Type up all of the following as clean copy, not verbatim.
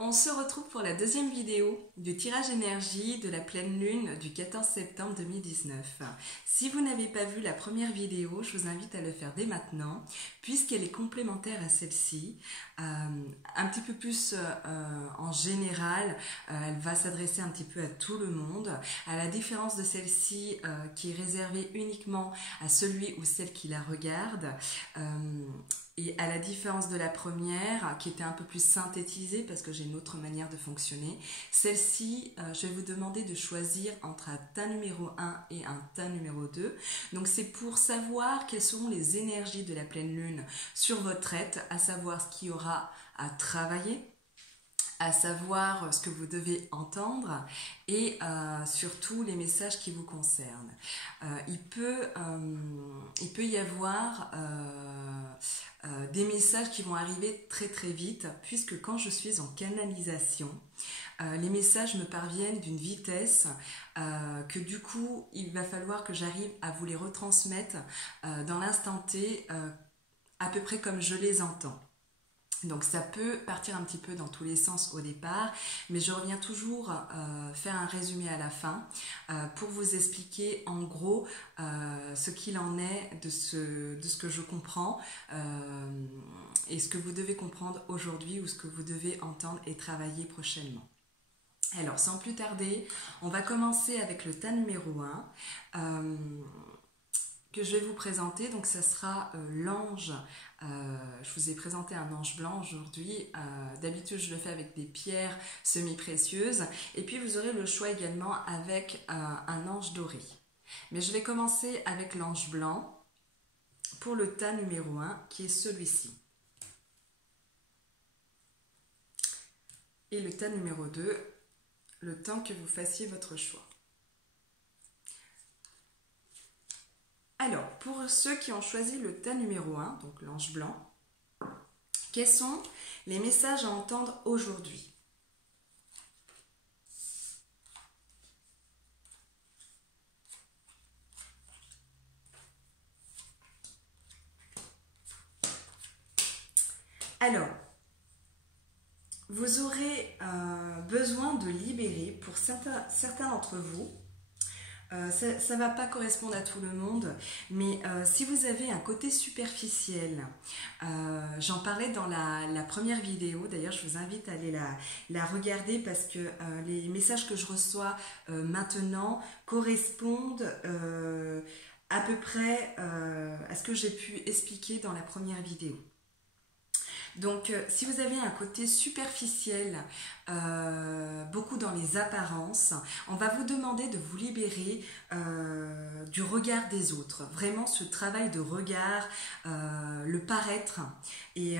On se retrouve pour la deuxième vidéo du tirage énergie de la pleine lune du 14 septembre 2019. Si vous n'avez pas vu la première vidéo, je vous invite à le faire dès maintenant, puisqu'elle est complémentaire à celle-ci. Un petit peu plus en général, elle va s'adresser un petit peu à tout le monde, à la différence de celle-ci qui est réservée uniquement à celui ou celle qui la regarde. Et à la différence de la première, qui était un peu plus synthétisée parce que j'ai une autre manière de fonctionner, celle-ci, je vais vous demander de choisir entre un tas numéro 1 et un tas numéro 2. Donc c'est pour savoir quelles seront les énergies de la pleine lune sur votre être, à savoir ce qu'il y aura à travailler, à savoir ce que vous devez entendre et surtout les messages qui vous concernent. Il peut y avoir des messages qui vont arriver très très vite, puisque quand je suis en canalisation, les messages me parviennent d'une vitesse que du coup il va falloir que j'arrive à vous les retransmettre dans l'instant T, à peu près comme je les entends. Donc ça peut partir un petit peu dans tous les sens au départ, mais je reviens toujours faire un résumé à la fin pour vous expliquer en gros ce qu'il en est de ce que je comprends et ce que vous devez comprendre aujourd'hui ou ce que vous devez entendre et travailler prochainement. Alors sans plus tarder, on va commencer avec le tas numéro 1. Que je vais vous présenter, donc ça sera l'ange. Je vous ai présenté un ange blanc aujourd'hui. D'habitude, je le fais avec des pierres semi-précieuses. Et puis, vous aurez le choix également avec un ange doré. Mais je vais commencer avec l'ange blanc pour le tas numéro 1, qui est celui-ci. Et le tas numéro 2, le temps que vous fassiez votre choix. Alors, pour ceux qui ont choisi le tas numéro 1, donc l'ange blanc, quels sont les messages à entendre aujourd'hui? Alors, vous aurez besoin de libérer pour certains d'entre vous. Ça ne va pas correspondre à tout le monde, mais si vous avez un côté superficiel, j'en parlais dans la première vidéo, d'ailleurs je vous invite à aller la regarder parce que les messages que je reçois maintenant correspondent à peu près à ce que j'ai pu expliquer dans la première vidéo. Donc, si vous avez un côté superficiel, beaucoup dans les apparences, on va vous demander de vous libérer du regard des autres. Vraiment, ce travail de regard, le paraître. Et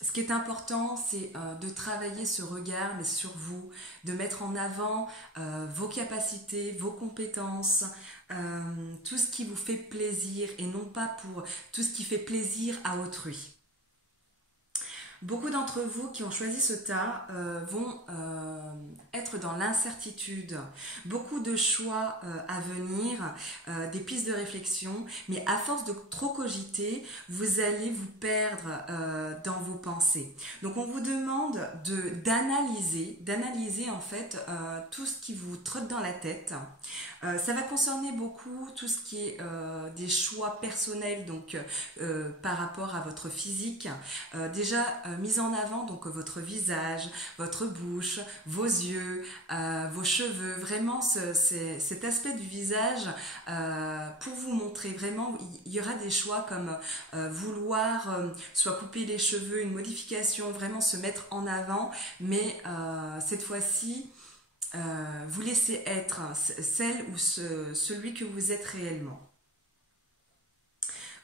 ce qui est important, c'est de travailler ce regard, mais sur vous, de mettre en avant vos capacités, vos compétences, tout ce qui vous fait plaisir et non pas pour tout ce qui fait plaisir à autrui. Beaucoup d'entre vous qui ont choisi ce tas vont être dans l'incertitude, beaucoup de choix à venir, des pistes de réflexion, mais à force de trop cogiter, vous allez vous perdre dans vos pensées. Donc on vous demande d'analyser en fait tout ce qui vous trotte dans la tête. Ça va concerner beaucoup tout ce qui est des choix personnels, donc par rapport à votre physique. Déjà mise en avant, donc votre visage, votre bouche, vos yeux, vos cheveux, vraiment cet aspect du visage pour vous montrer vraiment, il y aura des choix comme vouloir soit couper les cheveux, une modification, vraiment se mettre en avant, mais cette fois-ci, vous laissez être celle ou celui que vous êtes réellement.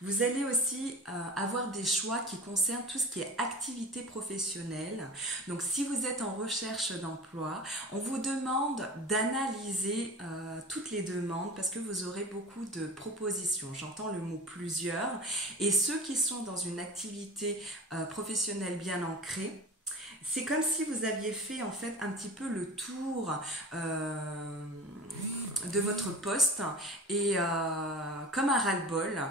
Vous allez aussi avoir des choix qui concernent tout ce qui est activité professionnelle. Donc si vous êtes en recherche d'emploi, on vous demande d'analyser toutes les demandes parce que vous aurez beaucoup de propositions. J'entends le mot plusieurs. Et ceux qui sont dans une activité professionnelle bien ancrée, C'est comme si vous aviez fait en fait un petit peu le tour de votre poste et comme un ras-le-bol,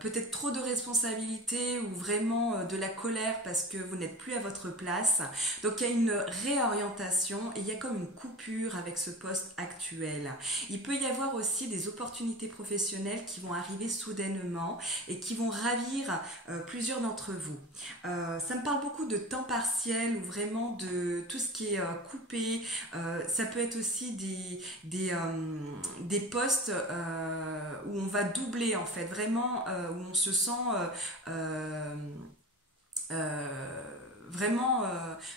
peut-être trop de responsabilités ou vraiment de la colère parce que vous n'êtes plus à votre place. Donc il y a une réorientation et il y a comme une coupure avec ce poste actuel. Il peut y avoir aussi des opportunités professionnelles qui vont arriver soudainement et qui vont ravir plusieurs d'entre vous. Ça me parle beaucoup de temps partiel ou vraiment de tout ce qui est coupé. Ça peut être aussi des postes où on va doubler en fait, vraiment où on se sent vraiment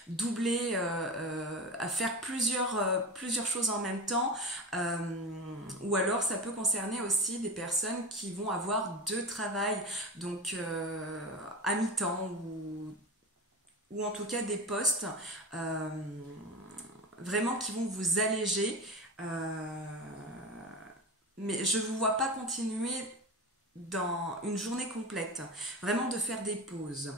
doublé à faire plusieurs choses en même temps, ou alors ça peut concerner aussi des personnes qui vont avoir deux travails, donc à mi-temps ou en tout cas des postes vraiment qui vont vous alléger, mais je ne vous vois pas continuer dans une journée complète, vraiment de faire des pauses.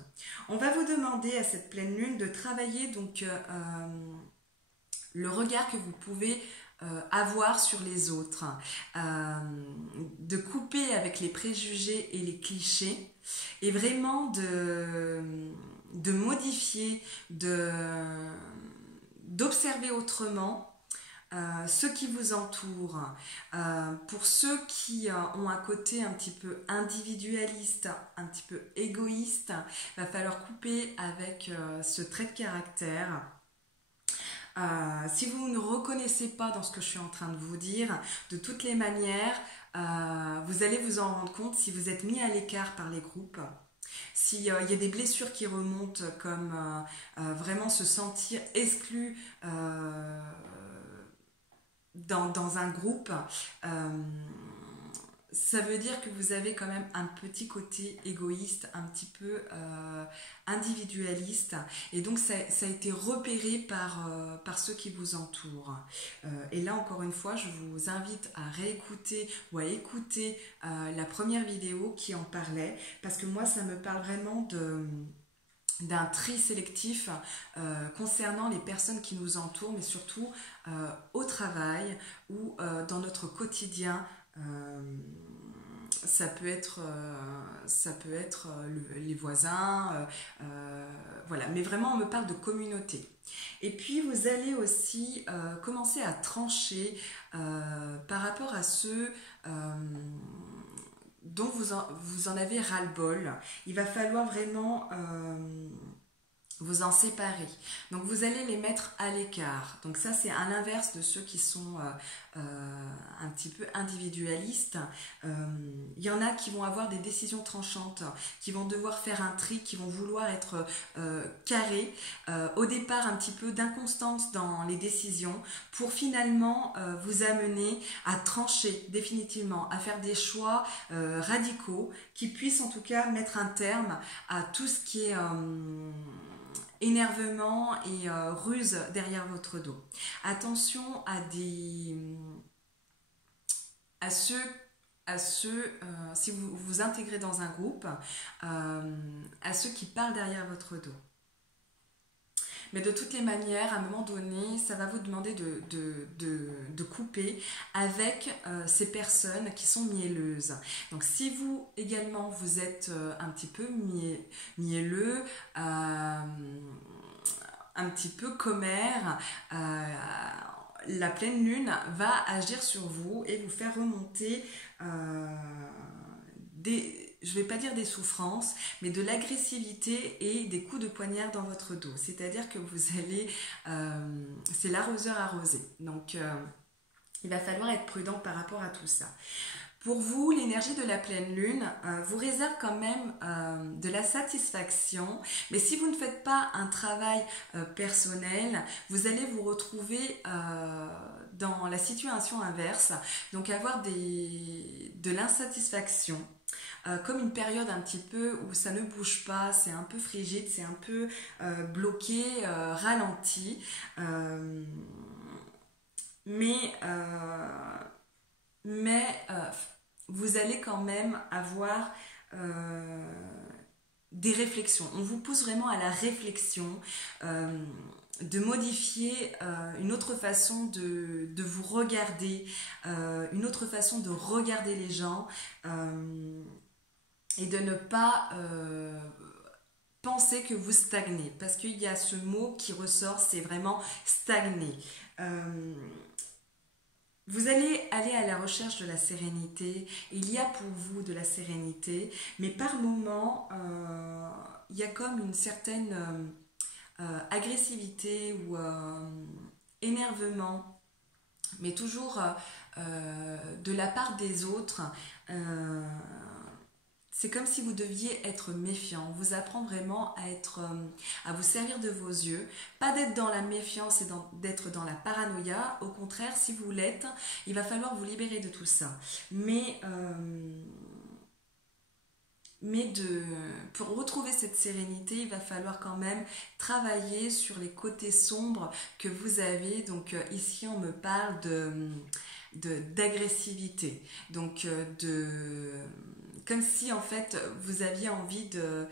On va vous demander à cette pleine lune de travailler donc le regard que vous pouvez avoir sur les autres, de couper avec les préjugés et les clichés et vraiment de modifier, d'observer autrement ceux qui vous entourent. Pour ceux qui ont un côté un petit peu individualiste, un petit peu égoïste, il va falloir couper avec ce trait de caractère. Si vous ne reconnaissez pas dans ce que je suis en train de vous dire, de toutes les manières, vous allez vous en rendre compte si vous êtes mis à l'écart par les groupes. S'il y a des blessures qui remontent comme vraiment se sentir exclu dans un groupe, ça veut dire que vous avez quand même un petit côté égoïste, un petit peu individualiste, et donc ça a été repéré par ceux qui vous entourent. Et là encore une fois, je vous invite à réécouter ou à écouter la première vidéo qui en parlait, parce que moi ça me parle vraiment d'un tri sélectif concernant les personnes qui nous entourent, mais surtout au travail ou dans notre quotidien. Ça peut être les voisins, voilà. Mais vraiment, on me parle de communauté. Et puis, vous allez aussi commencer à trancher par rapport à ceux dont vous en avez ras-le-bol. Il va falloir vraiment vous en séparer. Donc vous allez les mettre à l'écart. Donc ça c'est à l'inverse de ceux qui sont un petit peu individualistes. Il y en a qui vont avoir des décisions tranchantes, qui vont devoir faire un tri, qui vont vouloir être carrés. Au départ un petit peu d'inconstance dans les décisions pour finalement vous amener à trancher définitivement, à faire des choix radicaux qui puissent en tout cas mettre un terme à tout ce qui est énervement et ruse derrière votre dos. Attention à ceux si vous vous intégrez dans un groupe, à ceux qui parlent derrière votre dos. Mais de toutes les manières, à un moment donné, ça va vous demander de couper avec ces personnes qui sont mielleuses. Donc si vous également vous êtes un petit peu mielleux, un petit peu commère, la pleine lune va agir sur vous et vous faire remonter je ne vais pas dire des souffrances, mais de l'agressivité et des coups de poignard dans votre dos. C'est-à-dire que vous allez... c'est l'arroseur arrosé. Donc, il va falloir être prudent par rapport à tout ça. Pour vous, l'énergie de la pleine lune vous réserve quand même de la satisfaction, mais si vous ne faites pas un travail personnel, vous allez vous retrouver dans la situation inverse, donc avoir de l'insatisfaction. Comme une période un petit peu où ça ne bouge pas, c'est un peu frigide, c'est un peu bloqué, ralenti, mais vous allez quand même avoir des réflexions. On vous pousse vraiment à la réflexion, de modifier une autre façon de vous regarder, une autre façon de regarder les gens, et de ne pas penser que vous stagnez, parce qu'il y a ce mot qui ressort, c'est vraiment stagner. Vous allez aller à la recherche de la sérénité. Il y a pour vous de la sérénité, mais par moments, il y a comme une certaine agressivité ou énervement, mais toujours de la part des autres. C'est comme si vous deviez être méfiant. On vous apprend vraiment à être, à vous servir de vos yeux, pas d'être dans la méfiance et d'être dans la paranoïa. Au contraire, si vous l'êtes, il va falloir vous libérer de tout ça. Pour retrouver cette sérénité, il va falloir quand même travailler sur les côtés sombres que vous avez. Donc ici, on me parle d'agressivité. Donc comme si en fait vous aviez envie de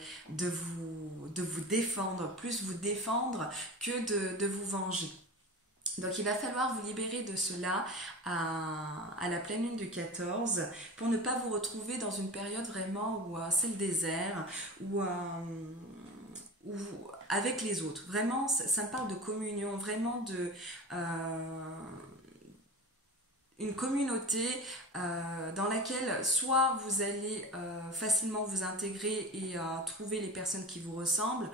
vous défendre, plus vous défendre que de vous venger. Donc il va falloir vous libérer de cela à la pleine lune du 14 pour ne pas vous retrouver dans une période vraiment où c'est le désert, où avec les autres. Vraiment, ça me parle de communion, vraiment de une communauté dans laquelle soit vous allez facilement vous intégrer et trouver les personnes qui vous ressemblent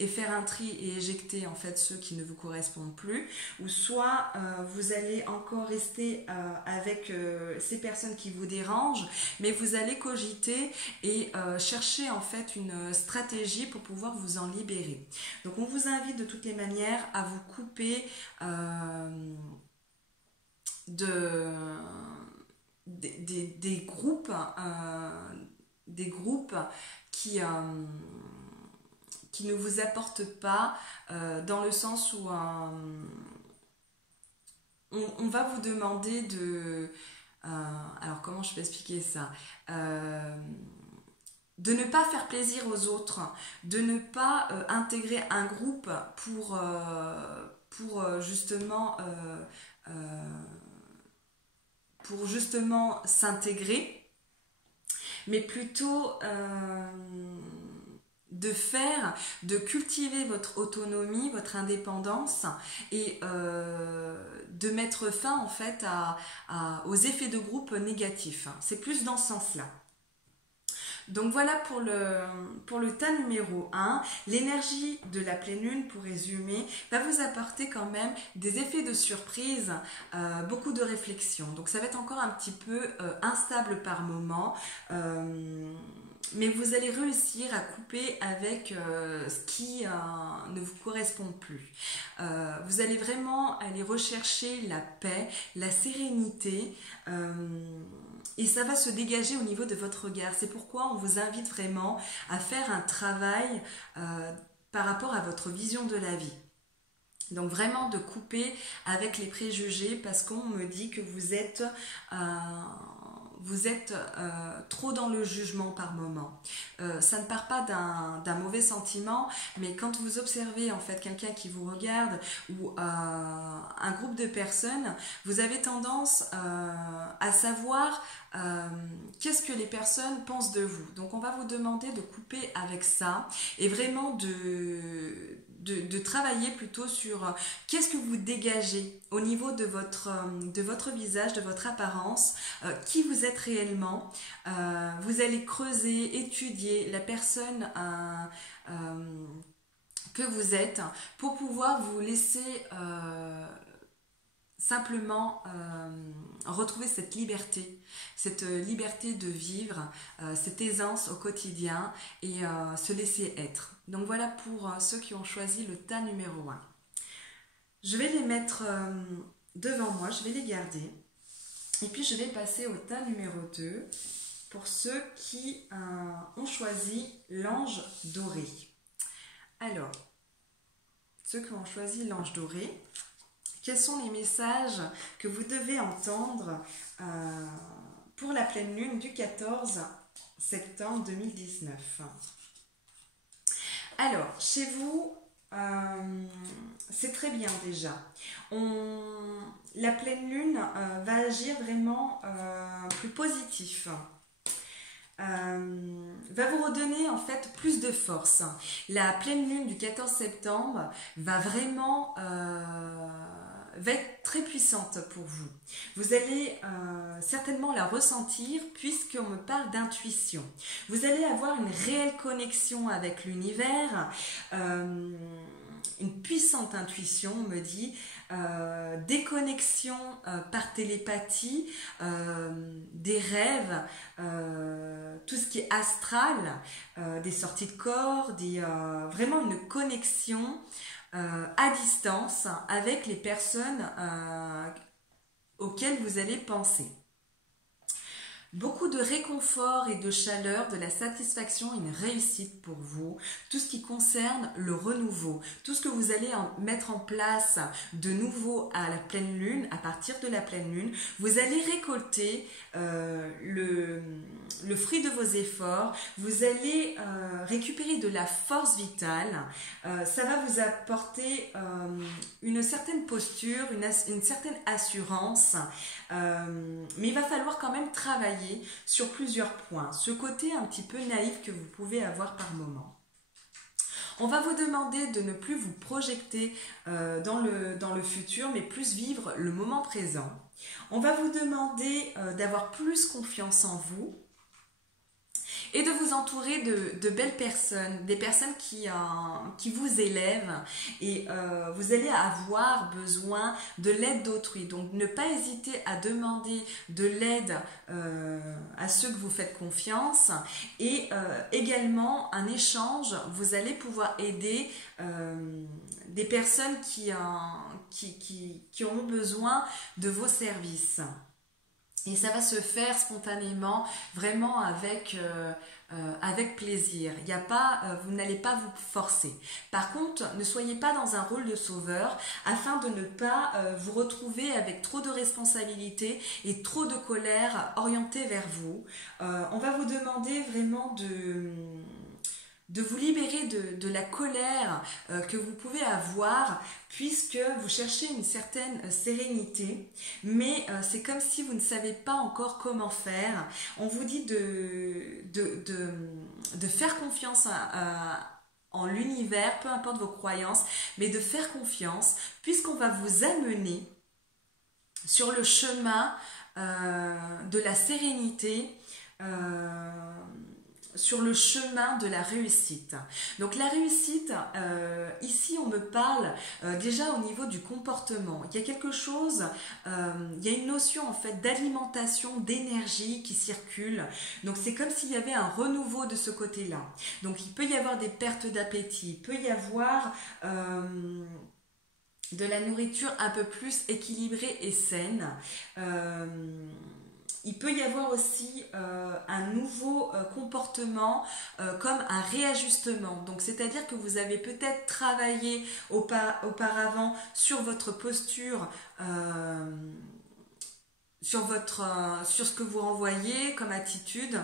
et faire un tri et éjecter en fait ceux qui ne vous correspondent plus, ou soit vous allez encore rester avec ces personnes qui vous dérangent, mais vous allez cogiter et chercher en fait une stratégie pour pouvoir vous en libérer. Donc on vous invite de toutes les manières à vous couper des groupes qui ne vous apportent pas, dans le sens où on va vous demander alors comment je peux expliquer ça, de ne pas faire plaisir aux autres, de ne pas intégrer un groupe pour justement s'intégrer, mais plutôt de cultiver votre autonomie, votre indépendance, et de mettre fin en fait aux effets de groupe négatifs. C'est plus dans ce sens-là. Donc voilà pour le tas numéro 1. L'énergie de la pleine lune, pour résumer, va vous apporter quand même des effets de surprise, beaucoup de réflexion. Donc ça va être encore un petit peu instable par moment, mais vous allez réussir à couper avec ce qui ne vous correspond plus. Vous allez vraiment aller rechercher la paix, la sérénité, et ça va se dégager au niveau de votre regard. C'est pourquoi on vous invite vraiment à faire un travail par rapport à votre vision de la vie. Donc vraiment de couper avec les préjugés, parce qu'on me dit que vous êtes trop dans le jugement par moment. Ça ne part pas d'un mauvais sentiment, mais quand vous observez en fait quelqu'un qui vous regarde ou un groupe de personnes, vous avez tendance à savoir qu'est-ce que les personnes pensent de vous. Donc on va vous demander de couper avec ça et vraiment de travailler plutôt sur qu'est-ce que vous dégagez au niveau de votre visage, de votre apparence, qui vous êtes réellement. Vous allez creuser, étudier la personne que vous êtes pour pouvoir vous laisser simplement retrouver cette liberté de vivre, cette aisance au quotidien et se laisser être. Donc voilà pour ceux qui ont choisi le tas numéro 1. Je vais les mettre devant moi, je vais les garder. Et puis je vais passer au tas numéro 2 pour ceux qui ont choisi l'ange doré. Alors, ceux qui ont choisi l'ange doré, quels sont les messages que vous devez entendre pour la pleine lune du 14 septembre 2019 ? Alors, chez vous, c'est très bien déjà. La pleine lune va agir vraiment plus positif. Va vous redonner en fait plus de force. La pleine lune du 14 septembre va vraiment va être très puissante pour vous. Vous allez certainement la ressentir puisqu'on me parle d'intuition. Vous allez avoir une réelle connexion avec l'univers, une puissante intuition, on me dit, des connexions par télépathie, des rêves, tout ce qui est astral, des sorties de corps, vraiment une connexion à distance avec les personnes auxquelles vous allez penser. Beaucoup de réconfort et de chaleur, de la satisfaction et une réussite pour vous. Tout ce qui concerne le renouveau, tout ce que vous allez mettre en place de nouveau à la pleine lune, à partir de la pleine lune, vous allez récolter le fruit de vos efforts, vous allez récupérer de la force vitale, ça va vous apporter une certaine posture, une certaine assurance, mais il va falloir quand même travailler sur plusieurs points, ce côté un petit peu naïf que vous pouvez avoir par moment. On va vous demander de ne plus vous projeter dans le futur, mais plus vivre le moment présent. On va vous demander d'avoir plus confiance en vous et de vous entourer de belles personnes, des personnes qui vous élèvent, et vous allez avoir besoin de l'aide d'autrui. Donc ne pas hésiter à demander de l'aide à ceux que vous faites confiance, et également un échange, vous allez pouvoir aider des personnes qui auront besoin de vos services. Et ça va se faire spontanément, vraiment avec plaisir. Vous n'allez pas vous forcer. Par contre, ne soyez pas dans un rôle de sauveur afin de ne pas vous retrouver avec trop de responsabilités et trop de colère orientée vers vous. On va vous demander vraiment de vous libérer de la colère que vous pouvez avoir, puisque vous cherchez une certaine sérénité, mais c'est comme si vous ne savez pas encore comment faire. On vous dit de faire confiance en l'univers, peu importe vos croyances, mais de faire confiance, puisqu'on va vous amener sur le chemin de la sérénité, sur le chemin de la réussite. Donc la réussite, ici on me parle déjà au niveau du comportement. Il y a quelque chose, il y a une notion en fait d'alimentation, d'énergie qui circule. Donc c'est comme s'il y avait un renouveau de ce côté-là. Donc il peut y avoir des pertes d'appétit, il peut y avoir de la nourriture un peu plus équilibrée et saine. Il peut y avoir aussi un nouveau comportement comme un réajustement. Donc, c'est-à-dire que vous avez peut-être travaillé auparavant sur votre posture, sur ce que vous renvoyez comme attitude.